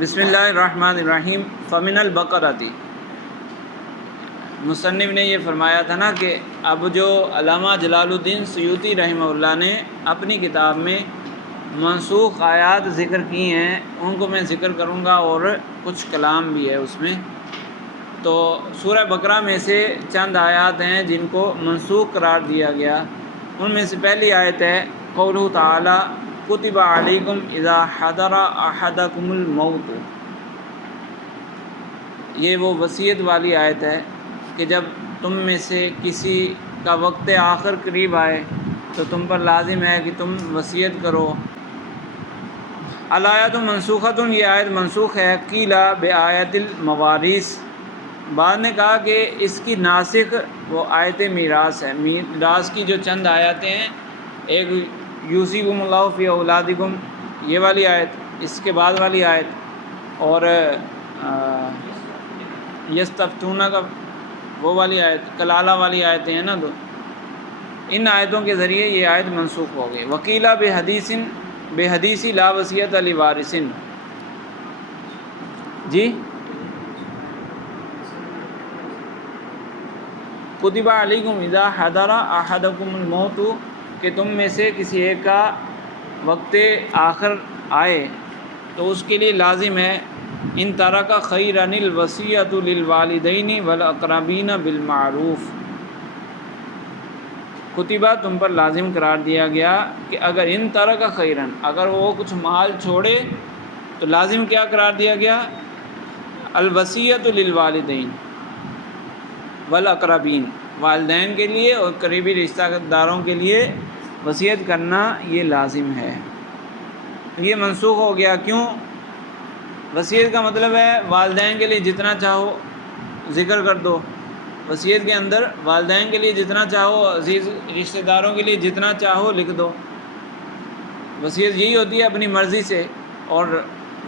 بسم اللہ الرحمن الرحیم فمن البقرۃ، مصنف نے یہ فرمایا تھا نا کہ اب جو علامہ جلال الدین سیوطی رحمہ اللہ نے اپنی کتاب میں منسوخ آیات ذکر کی ہیں ان کو میں ذکر کروں گا، اور کچھ کلام بھی ہے اس میں۔ تو سورہ بقرہ میں سے چند آیات ہیں جن کو منسوخ قرار دیا گیا۔ ان میں سے پہلی آیت ہے قولہ تعالی کتب علیکم اذا حضر احدکم الموت۔ یہ وہ وصیت والی آیت ہے کہ جب تم میں سے کسی کا وقت آخر قریب آئے تو تم پر لازم ہے کہ تم وصیت کرو۔ الآیات منسوخۃ، یہ آیت منسوخ ہے۔ قیل بآیت الموارث، بعد نے کہا کہ اس کی ناسخ وہ آیت میراث ہے۔ میراث کی جو چند آیاتیں ہیں، ایک یوصیکم اللہ فی اولادکم یہ والی آیت، اس کے بعد والی آیت، اور یستفتونک وہ والی آیت، کلالہ والی آیتیں ہیں نا دو، ان آیتوں کے ذریعے یہ آیت منسوخ ہو گئی۔ وقیل بحدیث لا وصیۃ لوارث، جی کتب علیکم اذا حضر احدکم الموت، کہ تم میں سے کسی ایک کا وقت آخر آئے تو اس کے لیے لازم ہے ان ترک خیرا الوصیۃ للوالدین والاقربین بالمعروف۔ کتبہ تم پر لازم قرار دیا گیا کہ اگر ان ترک خیرا، اگر وہ کچھ مال چھوڑے تو لازم کیا قرار دیا گیا؟ الوصیۃ للوالدین والاقربین، والدین کے لیے اور قریبی رشتہ داروں کے لیے وصیت کرنا یہ لازم ہے۔ یہ منسوخ ہو گیا، کیوں؟ وصیت کا مطلب ہے والدین کے لیے جتنا چاہو ذکر کر دو، وصیت کے اندر والدین کے لیے جتنا چاہو، عزیز رشتہ داروں کے لیے جتنا چاہو لکھ دو۔ وصیت یہی ہوتی ہے اپنی مرضی سے۔ اور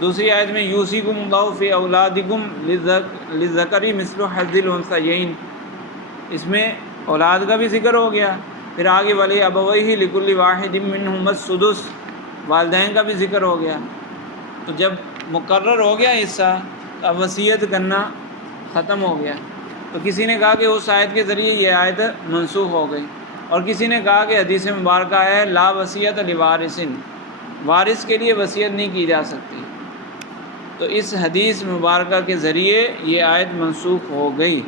دوسری آیت میں یوصیکم اللہ فی اولادکم للذکر مثل حظ الانثیین، اس میں اولاد کا بھی ذکر ہو گیا۔ پھر آگے ولی ابویہ لکل واحد منہم السدس، والدین کا بھی ذکر ہو گیا۔ تو جب مقرر ہو گیا حصہ تو اب وصیت کرنا ختم ہو گیا۔ تو کسی نے کہا کہ اس آیت کے ذریعے یہ آیت منسوخ ہو گئی، اور کسی نے کہا کہ حدیث مبارکہ ہے لا وصیۃ لوارث، وارث کے لیے وصیت نہیں کی جا سکتی۔ تو اس حدیث مبارکہ کے ذریعے یہ آیت منسوخ ہو گئی۔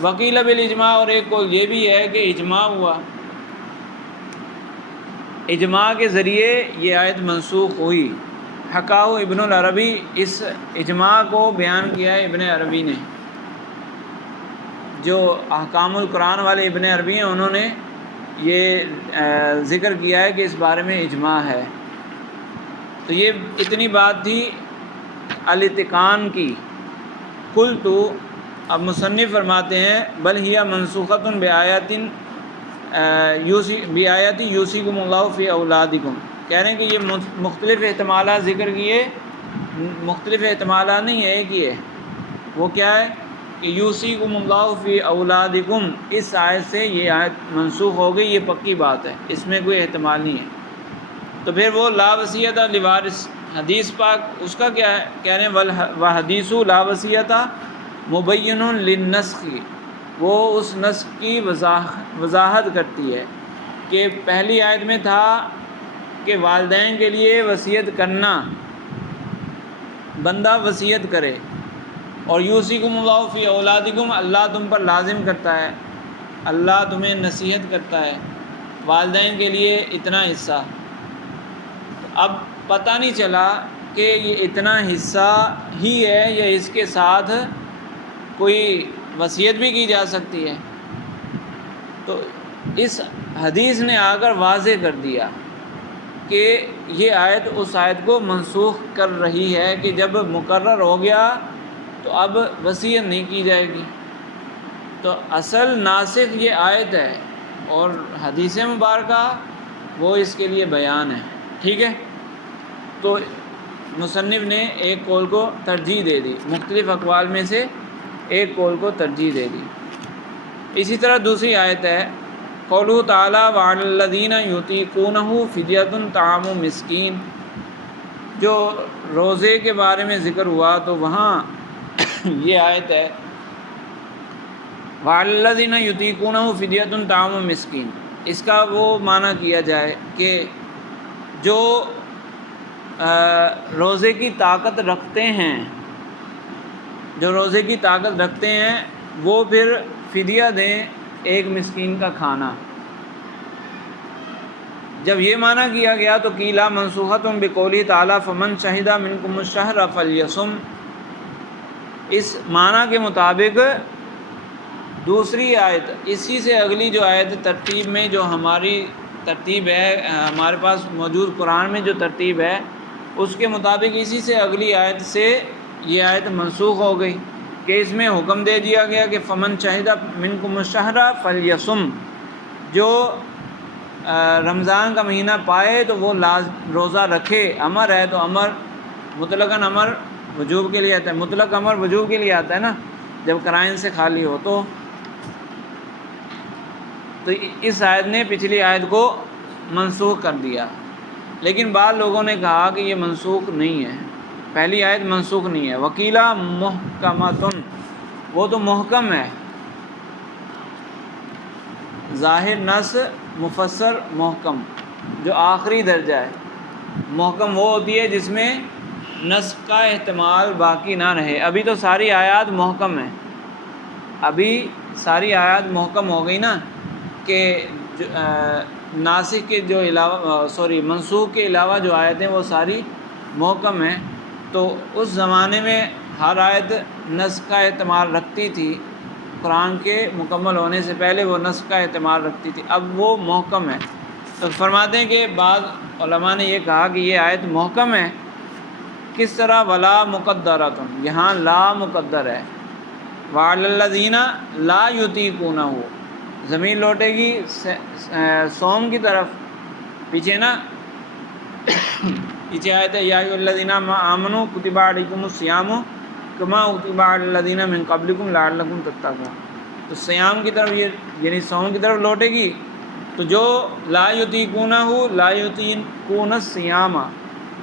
وقیل بالاجماع، اور ایک قول یہ بھی ہے کہ اجماع ہوا، اجماع کے ذریعے یہ آیت منسوخ ہوئی۔ حکاہ ابن العربی، اس اجماع کو بیان کیا ہے ابن عربی نے، جو احکام القرآن والے ابن عربی ہیں، انہوں نے یہ ذکر کیا ہے کہ اس بارے میں اجماع ہے۔ تو یہ اتنی بات تھی الاتقان کی۔ قلت، اب مصنف فرماتے ہیں بل ہی منسوخۃ بآیات یوصیکم اللہ فی اولادکم، کہہ رہے ہیں کہ یہ مختلف احتمالات ذکر کیے، مختلف احتمالات نہیں ہے، ایک ہی ہے۔ وہ کیا ہے کہ یوصیکم اللہ فی اولادکم، اس آیت سے یہ آیت منسوخ ہو گئی، یہ پکی بات ہے، اس میں کوئی احتمال نہیں ہے۔ تو پھر وہ لا وصیۃ لوارث، حدیث پاک اس کا کیا ہے؟ کہہ رہے ہیں وحدیث لا وصیۃ مبین للنسخ، وہ اس نسخ کی وضاحت کرتی ہے کہ پہلی آیت میں تھا کہ والدین کے لیے وصیت کرنا، بندہ وصیت کرے، اور یوصیکم اللہ فی اولادکم، اللہ تم پر لازم کرتا ہے، اللہ تمہیں نصیحت کرتا ہے والدین کے لیے اتنا حصہ۔ اب پتہ نہیں چلا کہ یہ اتنا حصہ ہی ہے یا اس کے ساتھ کوئی وصیت بھی کی جا سکتی ہے۔ تو اس حدیث نے آ کر واضح کر دیا کہ یہ آیت اس آیت کو منسوخ کر رہی ہے کہ جب مقرر ہو گیا تو اب وصیت نہیں کی جائے گی۔ تو اصل ناسخ یہ آیت ہے، اور حدیث مبارکہ وہ اس کے لیے بیان ہے، ٹھیک ہے۔ تو مصنف نے ایک قول کو ترجیح دے دی، مختلف اقوال میں سے ایک قول کو ترجیح دے دی۔ اسی طرح دوسری آیت ہے قولہ تعالی وعلی الذین یطیقونہ فدیۃ طعام مسکین، جو روزے کے بارے میں ذکر ہوا تو وہاں یہ آیت ہے وَالَّذِينَ يُطِيقُونَهُ فِدْيَةٌ طَعَامُ مِسْكِينٍ، اس کا وہ معنی کیا جائے کہ جو روزے کی طاقت رکھتے ہیں، جو روزے کی طاقت رکھتے ہیں وہ پھر فدیہ دیں ایک مسکین کا کھانا۔ جب یہ معنی کیا گیا تو قیلا منسوخۃ بقولی تعالیٰ فمن شہد منکم الشہر فلیصم، اس معنی کے مطابق دوسری آیت، اسی سے اگلی جو آیت ترتیب میں جو ہماری ترتیب ہے، ہمارے پاس موجود قرآن میں جو ترتیب ہے اس کے مطابق اسی سے اگلی آیت سے یہ آیت منسوخ ہو گئی کہ اس میں حکم دے دیا گیا کہ فمن شہد منکم الشہر فلیصم، جو رمضان کا مہینہ پائے تو وہ روزہ رکھے۔ امر ہے تو امر مطلقاً امر وجوب کے لیے آتا ہے، مطلق امر وجوب کے لیے آتا ہے نا جب قرائن سے خالی ہو۔ تو اس آیت نے پچھلی آیت کو منسوخ کر دیا، لیکن بعض لوگوں نے کہا کہ یہ منسوخ نہیں ہے، پہلی آیت منسوخ نہیں ہے۔ وکیلا محکمتن، وہ تو محکم ہے، ظاہر نص مفسر محکم، جو آخری درجہ ہے۔ محکم وہ ہوتی ہے جس میں نص کا احتمال باقی نہ رہے۔ ابھی تو ساری آیات محکم ہیں، ابھی ساری آیات محکم ہو گئی نا کہ ناسخ کے جو علاوہ منسوخ کے علاوہ جو آیتیں وہ ساری محکم ہیں۔ تو اس زمانے میں ہر آیت نص کا احتمال رکھتی تھی، قرآن کے مکمل ہونے سے پہلے وہ نص کا احتمال رکھتی تھی، اب وہ محکم ہے۔ تو فرماتے ہیں کہ بعض علماء نے یہ کہا کہ یہ آیت محکم ہے۔ کس طرح؟ ولا مقدرۃ، یہاں لا مقدر ہے، وعلی الذین لا یطیقونہ، ضمیر لوٹے گی صوم کی طرف، پیچھے نا پیچھے آیت ہے یا ایھا الذین آمنوا کتب علیکم الصیام کما کتب علی الذین من قبلکم لعلکم تتقون، تو صیام کی طرف یہ یعنی صوم کی طرف لوٹے گی۔ تو جو لا یطیقونہ لا یطیقون الصیام،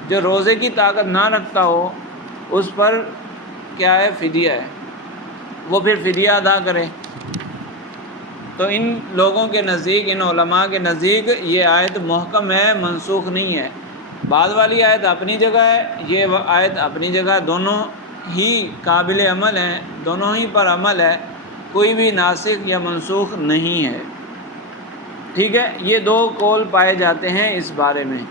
جو روزے کی طاقت نہ رکھتا ہو اس پر کیا ہے؟ فدیہ ہے، وہ پھر فدیہ ادا کرے۔ تو ان لوگوں کے نزدیک، ان علماء کے نزدیک یہ آیت محکم ہے، منسوخ نہیں ہے۔ بعد والی آیت اپنی جگہ ہے، یہ آیت اپنی جگہ، دونوں ہی قابل عمل ہیں، دونوں ہی پر عمل ہے، کوئی بھی ناسخ یا منسوخ نہیں ہے۔ ٹھیک ہے، یہ دو قول پائے جاتے ہیں اس بارے میں،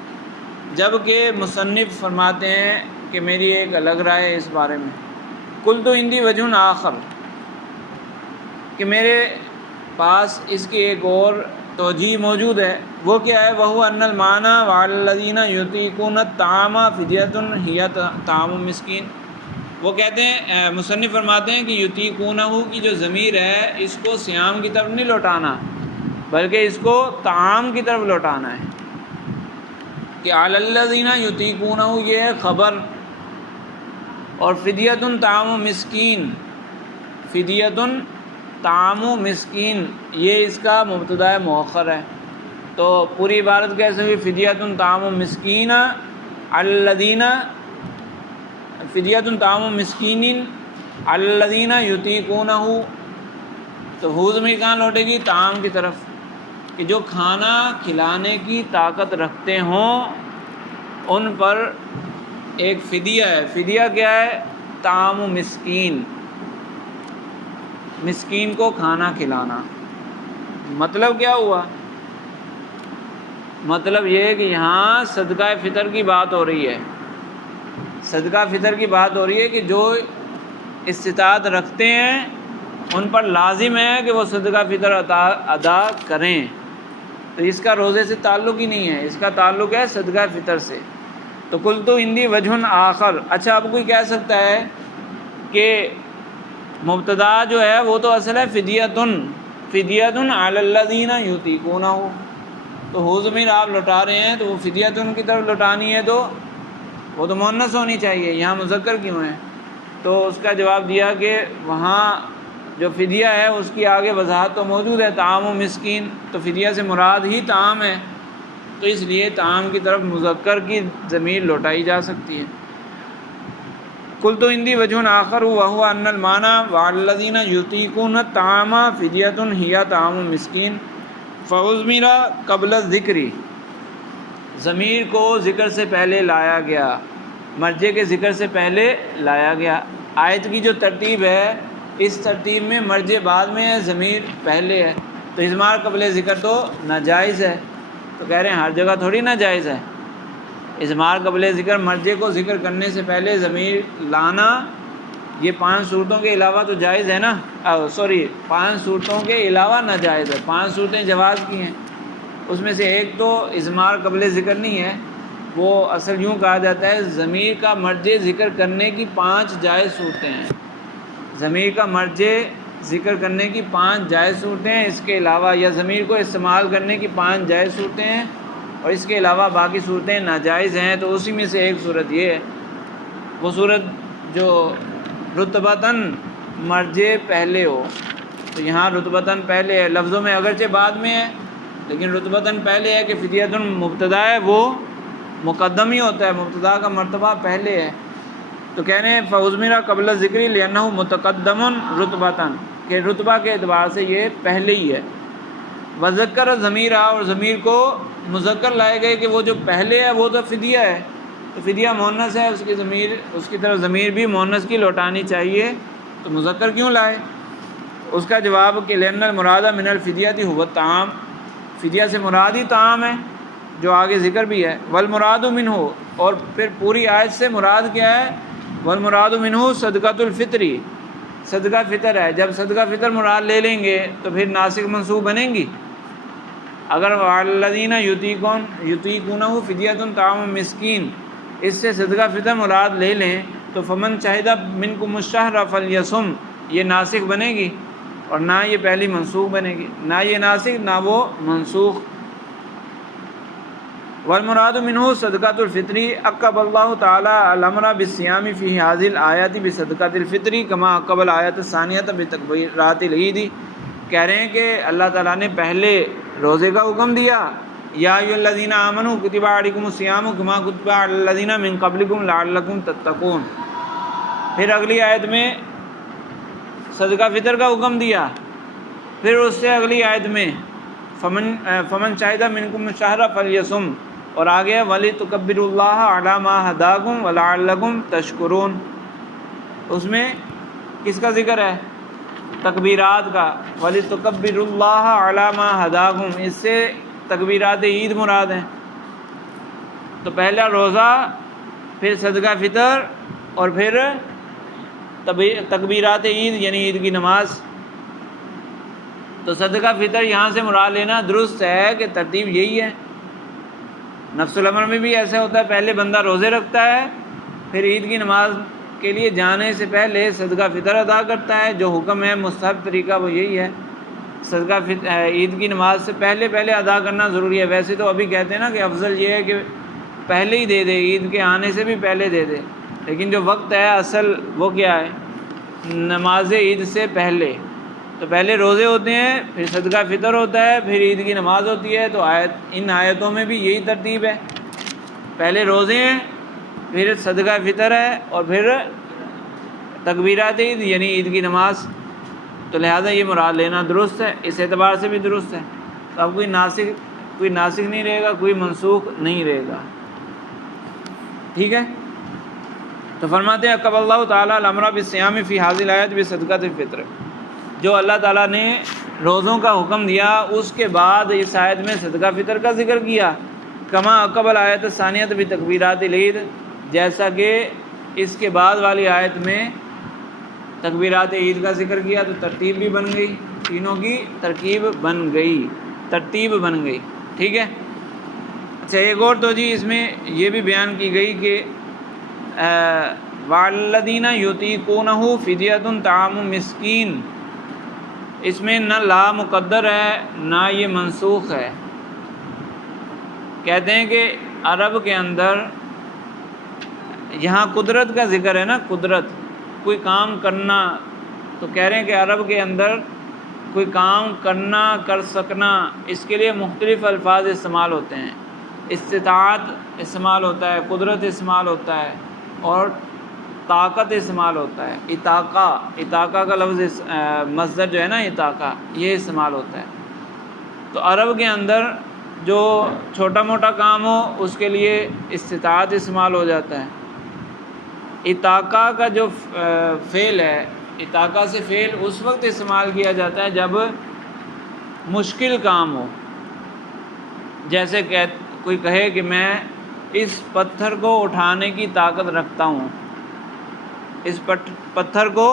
جبکہ مصنف فرماتے ہیں کہ میری ایک الگ رائے ہے اس بارے میں۔ قلت عندی وجہ آخر، کہ میرے پاس اس کی ایک اور توجیہ موجود ہے، وہ کیا ہے؟ وہو ان المعنی وعلی الذین یطیقون الطعام فدیۃ ہی طعام مسکین۔ وہ کہتے ہیں، مصنف فرماتے ہیں کہ یطیقونہ کی جو ضمیر ہے اس کو صیام کی طرف نہیں لوٹانا بلکہ اس کو طعام کی طرف لوٹانا ہے، کہ علی الذین یطیقونہ یہ ہے خبر، اور فدیۃ طعام مسکین، فدیۃ طعام مسکین یہ اس کا مبتدا مؤخر ہے۔ تو پوری عبارت کیسے ہوئی؟ فدیۃ طعام مسکین الذین، فدیۃ طعام مسکین الذین یطیقونہ، تو ہو ضمیر کہاں لوٹے گی؟ طعام کی طرف، کہ جو کھانا کھلانے کی طاقت رکھتے ہوں ان پر ایک فدیہ ہے۔ فدیہ کیا ہے؟ طعام مسکین، مسکین کو کھانا کھلانا۔ مطلب کیا ہوا؟ مطلب یہ ہے کہ یہاں صدقہ فطر کی بات ہو رہی ہے، صدقہ فطر کی بات ہو رہی ہے کہ جو استطاعت رکھتے ہیں ان پر لازم ہے کہ وہ صدقہ فطر ادا کریں۔ تو اس کا روزے سے تعلق ہی نہیں ہے، اس کا تعلق ہے صدقہ فطر سے۔ تو قلت عندی وجہ آخر، اچھا اب کوئی کہہ سکتا ہے کہ مبتدا جو ہے وہ تو اصل ہے فدیۃ علی الذین یطیقونہ، تو ہو ضمیر آپ لوٹا رہے ہیں تو وہ فدیۃ کی طرف لوٹانی ہے، تو وہ تو مؤنث ہونی چاہیے، یہاں مذکر کیوں ہے؟ تو اس کا جواب دیا کہ وہاں جو فدیہ ہے اس کی آگے وضاحت تو موجود ہے، طعام و مسکین، تو فدیہ سے مراد ہی طعام ہے، تو اس لیے طعام کی طرف مذکر کی ضمیر لوٹائی جا سکتی ہے۔ قلت عندی وجہ آخر وهو ان المعنى والذین یطیقون الطعام فدیۃ ہی طعام مسکین فاضمر قبل الذکر، ضمیر کو ذکر سے پہلے لایا گیا، مرجع کے ذکر سے پہلے لایا گیا۔ آیت کی جو ترتیب ہے اس ترتیب میں مرجع بعد میں ہے، ضمیر پہلے ہے، تو اضمار قبل ذکر تو ناجائز ہے۔ تو کہہ رہے ہیں ہر جگہ تھوڑی ناجائز ہے، اضمار قبل ذکر مرجع کو ذکر کرنے سے پہلے ضمیر لانا یہ 5 صورتوں کے علاوہ تو جائز ہے نا، 5 صورتوں کے علاوہ ناجائز ہے۔ 5 صورتیں جواز کی ہیں، اس میں سے ایک تو اضمار قبل ذکر نہیں ہے، وہ اصل یوں کہا جاتا ہے ضمیر کا مرجع ذکر کرنے کی 5 جائز صورتیں ہیں، ضمیر کا مرجع ذکر کرنے کی 5 جائز صورتیں ہیں، اس کے علاوہ یا ضمیر کو استعمال کرنے کی 5 جائز صورتیں ہیں، اور اس کے علاوہ باقی صورتیں ناجائز ہیں۔ تو اسی میں سے ایک صورت یہ ہے، وہ صورت جو رتبتاً مرجع پہلے ہو، تو یہاں رتبتاً پہلے ہے، لفظوں میں اگرچہ بعد میں ہے لیکن رتبتاً پہلے ہے کہ فدیۃ مبتدا ہے وہ مقدم ہی ہوتا ہے، مبتدا کا مرتبہ پہلے ہے۔ تو کہہ رہے ہیں فاضمر قبل ذکر لأنہ متقدم رتبتاً، کہ رتبہ کے اعتبار سے یہ پہلے ہی ہے۔ وذکر ضمیر، اور ضمیر کو مذکر لائے گئے کہ وہ جو پہلے ہے وہ تو فدیہ ہے، تو فدیہ مؤنث ہے، اس کی طرف ضمیر بھی مؤنث کی لوٹانی چاہیے، تو مذکر کیوں لائے؟ اس کا جواب کہ لأن المراد من الفدیۃ هو الطعام، فدیہ سے مراد ہی طعام ہے جو آگے ذکر بھی ہے۔ والمراد منہ، اور پھر پوری آیت سے مراد کیا ہے؟ والمراد منہ صدقۃ الفطر، صدقہ فطر ہے۔ جب صدقہ فطر مراد لے لیں گے تو پھر ناسخ منسوخ بنیں گی۔ اگر والذین یطیقونہ فدیۃ طعام مسکین، اس سے صدقہ فطر مراد لے لیں تو فمن شہد منکم الشہر فلیصم، یہ ناسخ بنے گی، اور نہ یہ پہلی منسوخ بنے گی، نہ یہ ناسخ نہ وہ منسوخ۔ والمراد منہ صدقۃ الفطر عقب اللہ تعالی الامر بالصیام فی هذه الآیات بصدقۃ الفطر کما عقب الآیۃ الثانیۃ بتکبیرات العید۔ کہہ رہے ہیں کہ اللہ تعالیٰ نے پہلے روزے کا حکم دیا، یا ایھا الذین آمنوا کتب علیکم الصیام کما کتب علی الذین من قبلکم لعلکم تتقون، پھر اگلی آیت میں صدقہ فطر کا حکم دیا، پھر اس سے اگلی آیت میں فمن شہد منکم الشہر فلیصم، اور آگے وَلِتُكَبِّرُوا اللَّهَ عَلَىٰ مَا هَدَاكُمْ وَلَعَلَّكُمْ تَشْكُرُونَ، اس میں کس کا ذکر ہے؟ تکبیرات کا، وَلِتُكَبِّرُوا اللَّهَ عَلَىٰ مَا هَدَاكُمْ، اس سے تکبیرات عید مراد ہیں۔ تو پہلا روزہ، پھر صدقہ فطر، اور پھر تکبیرات عید یعنی عید کی نماز۔ تو صدقہ فطر یہاں سے مراد لینا درست ہے کہ ترتیب یہی ہے۔ نفس الامر میں بھی ایسا ہوتا ہے، پہلے بندہ روزے رکھتا ہے، پھر عید کی نماز کے لیے جانے سے پہلے صدقہ فطر ادا کرتا ہے۔ جو حکم ہے مستحب طریقہ وہ یہی ہے، صدقہ عید کی نماز سے پہلے ادا کرنا ضروری ہے۔ ویسے تو ابھی کہتے ہیں نا کہ افضل یہ ہے کہ پہلے ہی دے دے، عید کے آنے سے بھی پہلے دے دے، لیکن جو وقت ہے اصل وہ کیا ہے؟ نماز عید سے پہلے۔ تو پہلے روزے ہوتے ہیں، پھر صدقہ فطر ہوتا ہے، پھر عید کی نماز ہوتی ہے۔ تو ان آیتوں میں بھی یہی ترتیب ہے، پہلے روزے ہیں، پھر صدقہ فطر ہے، اور پھر تکبیرات عید یعنی عید کی نماز۔ تو لہٰذا یہ مراد لینا درست ہے، اس اعتبار سے بھی درست ہے۔ تو اب کوئی ناسخ نہیں رہے گا، کوئی منسوخ نہیں رہے گا، ٹھیک ہے۔ تو فرماتے ہیں عقب اللہ تعالیٰ الامر بالصیام فی هذه الآیات بصدقۃ الفطر، جو اللہ تعالیٰ نے روزوں کا حکم دیا اس کے بعد اس آیت میں صدقہ فطر کا ذکر کیا، کما عقب الآیۃ الثانیۃ بتکبیرات العید، جیسا کہ اس کے بعد والی آیت میں تکبیرات عید کا ذکر کیا۔ تو ترتیب بھی بن گئی، تینوں کی ترتیب بن گئی، ٹھیک ہے۔ اچھا ایک اور توجہ اس میں یہ بھی بیان کی گئی کہ والذین یطیقونہ فدیۃ طعام مسکین، اس میں نہ لا مقدر ہے نہ یہ منسوخ ہے۔ کہتے ہیں کہ عرب کے اندر یہاں قدرت کا ذکر ہے نا، قدرت کوئی کام کرنا، تو کہہ رہے ہیں کہ عرب کے اندر کوئی کام کرنا، کر سکنا، اس کے لیے مختلف الفاظ استعمال ہوتے ہیں۔ استطاعت استعمال ہوتا ہے، قدرت استعمال ہوتا ہے، اور طاقت استعمال ہوتا ہے۔ اطاقہ کا لفظ مصدر جو ہے نا اطاقہ، یہ استعمال ہوتا ہے۔ تو عرب کے اندر جو چھوٹا موٹا کام ہو اس کے لیے استطاعت استعمال ہو جاتا ہے۔ اطاقہ کا جو فعل ہے، اطاقہ سے فعل اس وقت استعمال کیا جاتا ہے جب مشکل کام ہو، جیسے کہ کوئی کہے کہ میں اس پتھر کو اٹھانے کی طاقت رکھتا ہوں، اس پتھر کو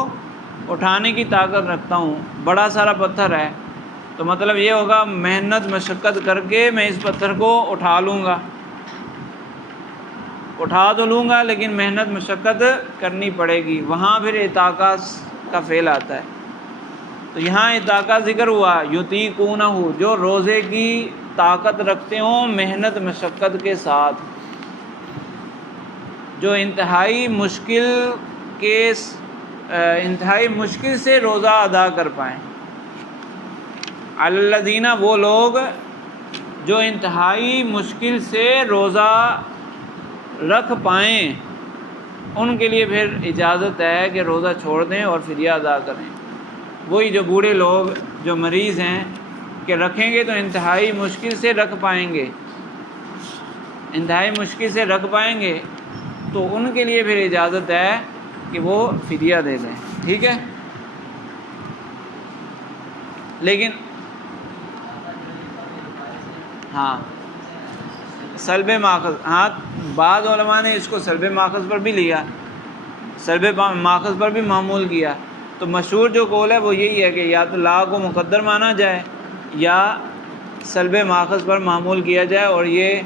اٹھانے کی طاقت رکھتا ہوں، بڑا سارا پتھر ہے، تو مطلب یہ ہوگا محنت مشقت کر کے میں اس پتھر کو اٹھا لوں گا، اٹھا تو لوں گا لیکن محنت مشقت کرنی پڑے گی، وہاں پھر اطاقہ کا فعل آتا ہے۔ تو یہاں اطاقہ ذکر ہوا، یطیقونہ، جو روزے کی طاقت رکھتے ہوں محنت مشقت کے ساتھ، جو انتہائی مشکل سے روزہ ادا کر پائیں۔ الذین، وہ لوگ جو انتہائی مشکل سے روزہ رکھ پائیں، ان کے لیے پھر اجازت ہے کہ روزہ چھوڑ دیں اور فدیہ ادا کریں۔ وہی جو بوڑھے لوگ جو مریض ہیں کہ رکھیں گے تو انتہائی مشکل سے رکھ پائیں گے، انتہائی مشکل سے رکھ پائیں گے، تو ان کے لیے پھر اجازت ہے کہ وہ فدیہ دے دیں، ٹھیک ہے۔ لیکن ہاں سلب ماخذ، ہاں بعض علماء نے اس کو سلب ماخذ پر بھی لیا، سلب ماخذ پر بھی معمول کیا۔ تو مشہور جو قول ہے وہ یہی ہے کہ یا تو لا کو مقدر مانا جائے یا سلب ماخذ پر معمول کیا جائے، اور یہ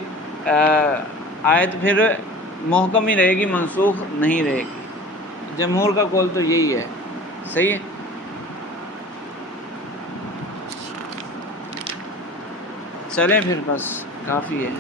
آیت پھر محکم ہی رہے گی، منسوخ نہیں رہے گی۔ جمہور کا قول تو یہی ہے، صحیح ہے۔ چلیں پھر بس کافی ہے۔